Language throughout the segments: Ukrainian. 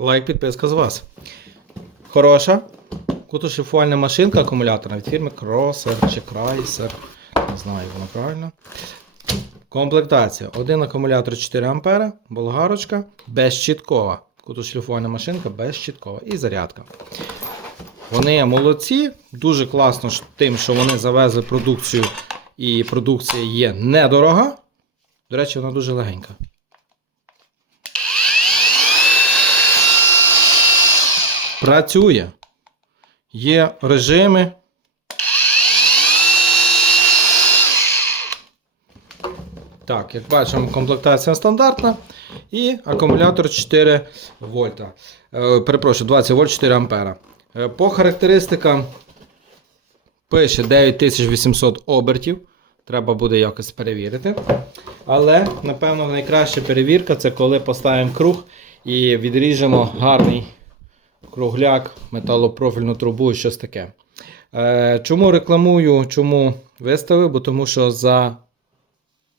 Лайк, підписка з вас. Хороша. Кутошліфувальна машинка акумуляторна від фірми Crosser чи Chrysler. Не знаю, як воно правильно. Комплектація. Один акумулятор 4 А, болгарочка, безщіткова. Кутошліфувальна машинка безщіткова і зарядка. Вони молодці, дуже класно тим, що вони завезли продукцію, і продукція є недорога. До речі, вона дуже легенька. Працює. Є режими. Так, як бачимо, комплектація стандартна. І акумулятор 4 вольта. Е, перепрошую, 20 вольт 4 ампера. Е, По характеристикам пише 9800 обертів. Треба буде якось перевірити. Але, напевно, найкраща перевірка це коли поставимо круг і відріжемо гарний кругляк, металопрофільну трубу і щось таке. Е, чому рекламую, чому виставив? Бо тому що за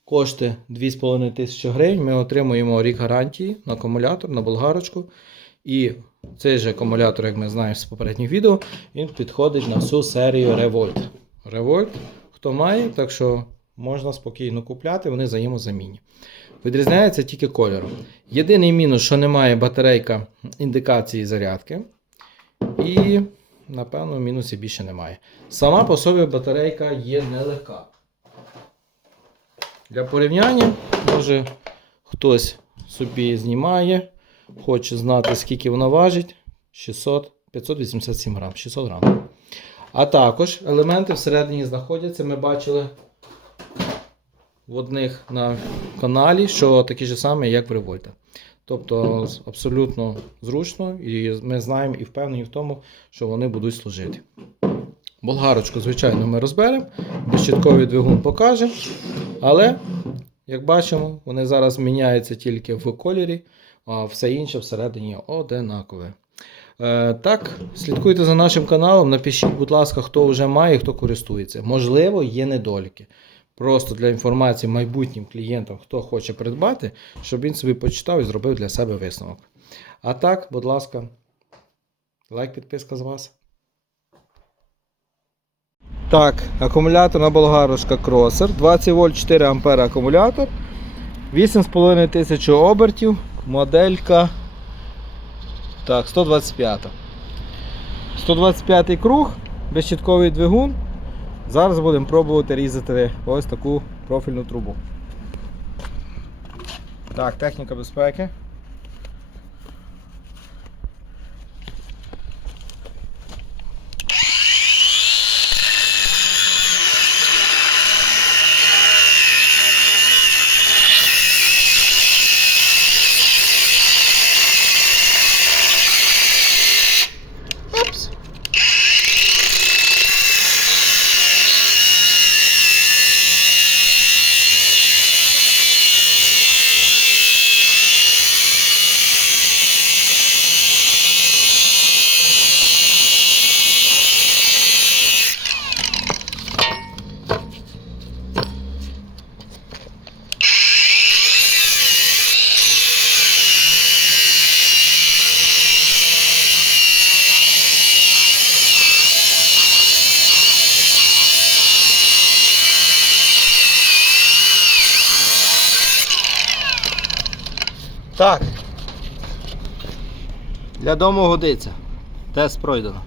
кошти 2,5 тисячі гривень ми отримуємо рік гарантії на акумулятор, на болгарочку. І цей же акумулятор, як ми знаємо з попередніх відео, він підходить на всю серію Revolt. Revolt, хто має, так що можна спокійно купляти, вони взаємозамінні. Відрізняється тільки кольором. Єдиний мінус, що немає батарейка індикації зарядки. І, напевно, мінусів більше немає. Сама по собі батарейка є нелегка. Для порівняння, може хтось собі знімає, хоче знати, скільки вона важить. 600, 587 грам, 600 грам. А також елементи всередині знаходяться. Ми бачили в одних на каналі, що такі ж самі, як в Револьта. Тобто абсолютно зручно, і ми знаємо і впевнені в тому, що вони будуть служити. Болгарочку, звичайно, ми розберемо, безщитковий двигун покажемо. Але, як бачимо, вони зараз міняються тільки в кольорі, а все інше всередині одинакове. Е, так, слідкуйте за нашим каналом, напишіть, будь ласка, хто вже має, хто користується. Можливо, є недоліки. Просто для інформації майбутнім клієнтам, хто хоче придбати, щоб він собі почитав і зробив для себе висновок. А так, будь ласка, лайк, підписка з вас. Так, акумуляторна болгарочка Crosser, 20 вольт 4 ампера акумулятор, 8,5 тисячі обертів, моделька так, 125. 125 круг, безщитковий двигун. Зараз будемо пробувати різати ось таку профільну трубу. Так, техніка безпеки. Так. Для дому годиться. Тест пройдено.